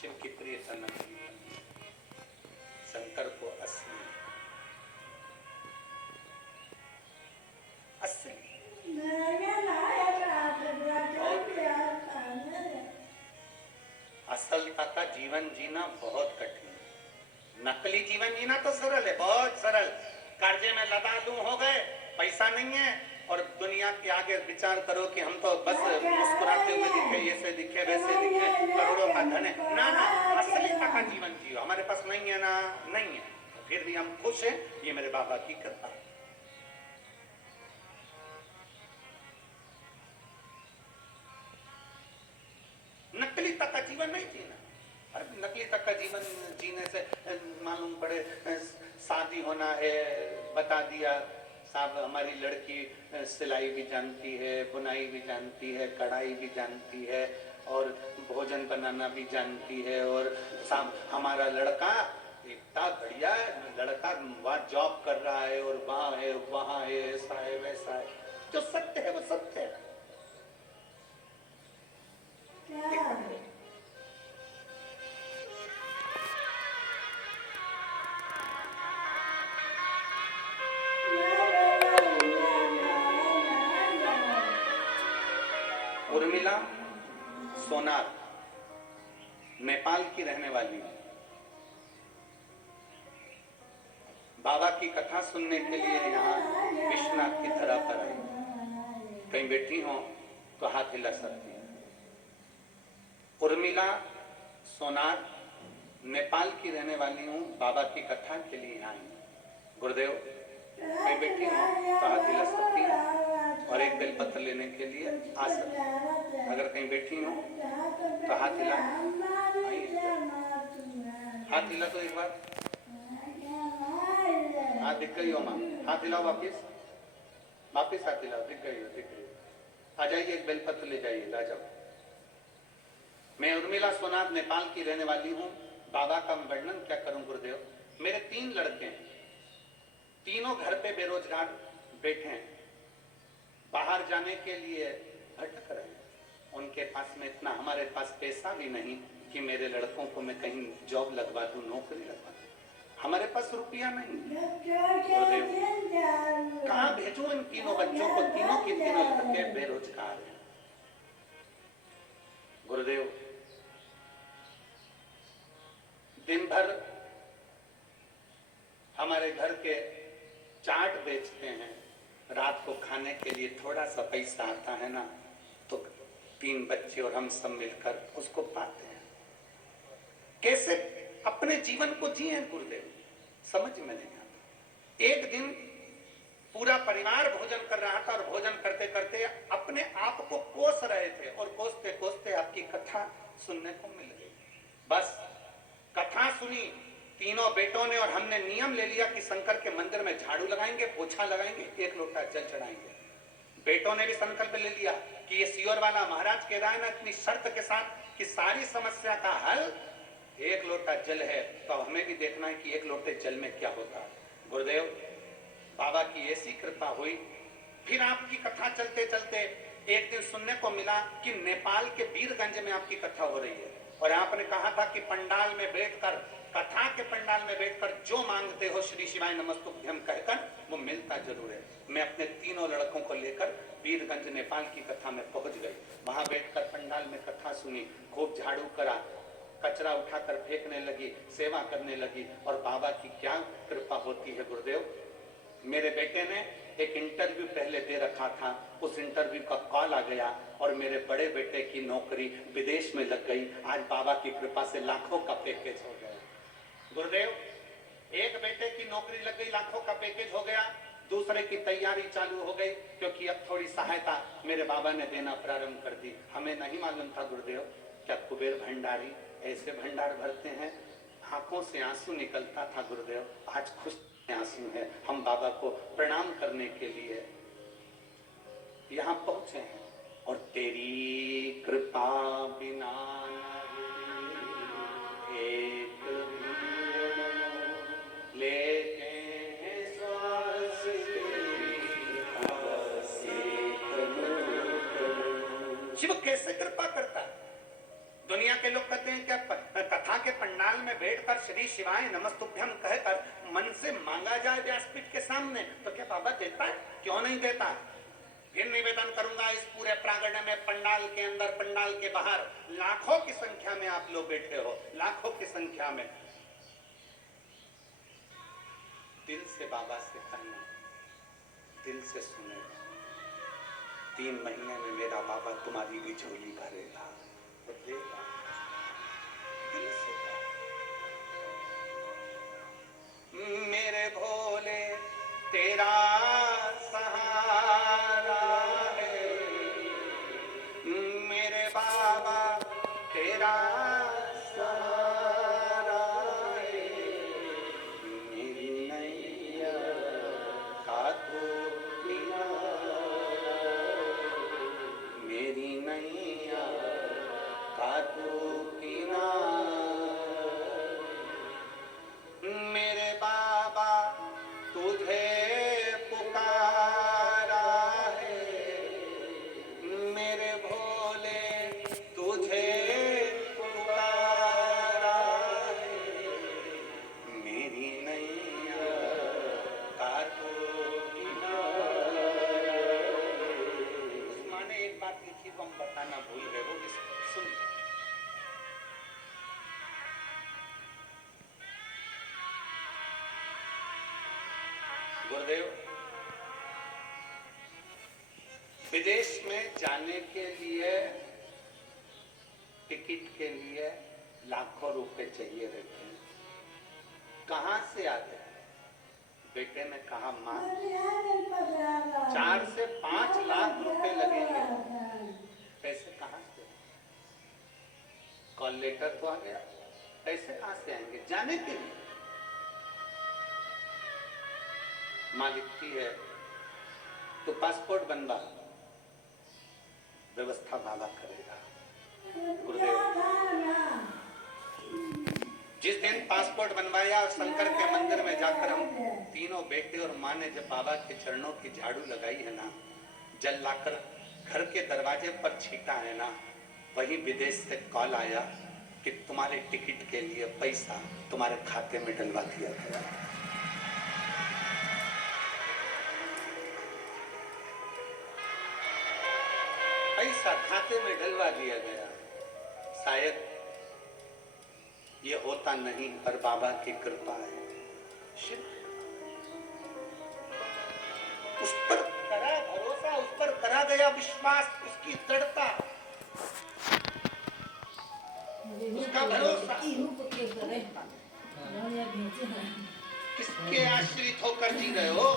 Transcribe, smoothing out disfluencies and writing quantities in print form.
शिव की प्रियतम शंकर को असली असलता का जीवन जीना बहुत कठिन है। नकली जीवन जीना तो सरल है, बहुत सरल। कर्जे में लदालू हो गए, पैसा नहीं है और दुनिया के आगे विचार करो कि हम तो बस मुस्कुराते हुए दिखे, ऐसे दिखे, वैसे दिखे, करोड़ों का धन है। ना ना, असलियता का जीवन जियो। हमारे पास नहीं है ना, नहीं है, फिर भी हम खुश हैं। ये मेरे बाबा की कृपा है। नकली तक का जीवन नहीं जीना। नकली तक का जीवन जीने से मालूम पड़े शादी होना है, बता दिया साहब हमारी लड़की सिलाई भी जानती है, बुनाई भी जानती है, कढ़ाई भी जानती है और भोजन बनाना भी जानती है, और साहब हमारा लड़का इतना बढ़िया लड़का वहाँ जॉब कर रहा है और वहाँ है, ऐसा है वैसा है। जो सत्य है वो सत्य है। उर्मिला सोनार नेपाल की रहने वाली है। बाबा की कथा सुनने के लिए यहाँ विश्वनाथ की धरा पर आई। कहीं बैठी हो तो हाथ हिला सकती है। उर्मिला सोनार नेपाल की रहने वाली हूँ, बाबा की कथा के लिए आई। गुरुदेव कहीं बैठी हो तो हाथ हिला सकती है और एक बेलपत्र लेने के लिए आ सकती है। अगर कहीं बैठी हो तो हाथ हिला, हाथ हिला तो एक बार, हाथ दिख गई हो माँ, हाथ हिलाओ वापिस, वापिस हाथ हिलाओ, दिख गई हो, दिख गई हो। आ जाइए, एक बेलपत्र ले जाइए, ला जाओ। मैं उर्मिला सोनार नेपाल की रहने वाली हूँ। बाबा का वर्णन क्या करूं गुरुदेव। मेरे 3 लड़के हैं, तीनों घर पे बेरोजगार बैठे हैं, बाहर जाने के लिए भटक रहे हैं। उनके पास में इतना, हमारे पास पैसा भी नहीं कि मेरे लड़कों को मैं कहीं जॉब लगवा दूं, नौकरी लगवा दूं। हमारे पास रुपया नहीं। गुरुदेव कहाँ भेजूं इन तीनों बच्चों को। तीनों के तीनों लड़के बेरोजगार हैं। गुरुदेव दिन भर हमारे घर के चाट बेचते हैं, रात को खाने के लिए थोड़ा सा पैसा आता है ना, तो 3 बच्चे और हम सब मिलकर उसको पाते हैं। कैसे अपने जीवन को जिए गुरुदेव, समझ में नहीं आता। एक दिन पूरा परिवार भोजन कर रहा था और भोजन करते करते अपने आप को कोस रहे थे और कोसते कोसते आपकी कथा सुनने को मिल गई। बस कथा सुनी तीनों बेटों ने और हमने नियम ले लिया कि शंकर के मंदिर में झाड़ू लगाएंगे, पोछा लगाएंगे, 1 लोटा जल चढ़ाएंगे। बेटों ने भी संकल्प ले लिया कि ये सियोर वाला महाराज कह रहा है ना इतनी शर्त के साथ कि सारी समस्या का हल 1 लोटा जल है, तो हमें भी देखना है कि 1 लोटे जल में क्या होता है। गुरुदेव बाबा की ऐसी कृपा हुई। फिर आपकी कथा चलते चलते एक दिन सुनने को मिला कि नेपाल के वीरगंज में आपकी कथा हो रही है और आपने कहा था कि पंडाल में बैठकर, कथा के पंडाल में बैठकर जो मांगते हो श्री शिवाय नमस्तुभ्यम कहकर वो मिलता जरूर है। मैं अपने तीनों लड़कों को लेकर वीरगंज नेपाल की कथा में पहुंच गई। वहां बैठकर पंडाल में कथा सुनी, खूब झाड़ू करा, कचरा उठाकर फेंकने लगी, सेवा करने लगी। और बाबा की क्या कृपा होती है गुरुदेव। मेरे बेटे ने एक इंटरव्यू पहले दे रखा था, उस इंटरव्यू का कॉल आ गया और मेरे बड़े बेटे की नौकरी विदेश में लग गई। आज बाबा की कृपा से लाखों का पैकेज हो गया। गुरुदेव एक बेटे की नौकरी लग गई, लाखों का पैकेज हो गया, दूसरे की तैयारी चालू हो गई, क्योंकि अब थोड़ी सहायता मेरे बाबा ने देना प्रारंभ कर दी। हमें नहीं मालूम था गुरुदेव क्या कुबेर भंडारी ऐसे भंडार भरते हैं। आंखों से आंसू निकलता था गुरुदेव, आज खुश आंसू है। हम बाबा को प्रणाम करने के लिए यहाँ पहुंचे हैं और तेरी कृपा बिना एक लेते हैं श्वास शिव कैसे कृपा करता है। दुनिया के लोग कहते हैं क्या बैठकर श्री शिवाय नमस्तुभ्यम कहकर मन से मांगा जाए व्यासपीठ के सामने, तो क्या बाबा देता है? क्यों नहीं देता? फिर निवेदन करूंगा, इस पूरे प्रांगण में, पंडाल के अंदर, पंडाल के बाहर लाखों की संख्या में आप लोग बैठे हो, लाखों की संख्या में, दिल से बाबा से कहना, दिल से सुने, 3 महीने में मेरा बाबा तुम्हारी भी झोली भरेगा, तो देगा, दिल से कहा। मेरे भोले तेरा सहारा है, मेरे बाबा तेरा सहारा है, मेरी नैया का तू किनारा, मेरी नैया का तू किनारा, मेरे बाबा तुझे पुकारा है, मेरे भोले तुझे पुकारा है, मेरी नैया का तू किनारा। उस माँ ने एक बात लिखी को हम बताना भूल गए, वो सुन। गुरुदेव, विदेश में जाने के लिए, टिकट के लिए लाखों रुपए चाहिए रहते हैं। कहां से आते हैं? बेटे ने कहा, मां 4 से 5 लाख रुपए लगेंगे। पैसे कहां से? कॉल लेटर तो आ गया, पैसे कहां से आएंगे जाने के लिए? मां लिखती है, तो पासपोर्ट बनवा, व्यवस्था बाबा करेगा। गुरुदेव, जिस दिन पासपोर्ट बनवाया और शंकर के मंदिर में जाकर हम तीनों बेटे और माँ ने जब बाबा के चरणों की झाड़ू लगाई है ना, जल लाकर घर के दरवाजे पर छीटा है ना, वही विदेश से कॉल आया कि तुम्हारे टिकट के लिए पैसा तुम्हारे खाते में डलवा दिया गया। पैसा खाते में डलवा दिया गया। शायद ये होता नहीं, पर बाबा की कृपा है। उस पर करा भरोसा, उस पर करा गया विश्वास, उसकी दृढ़ता, उसका भरोसा। किसके आश्रित होकर जी रहे हो?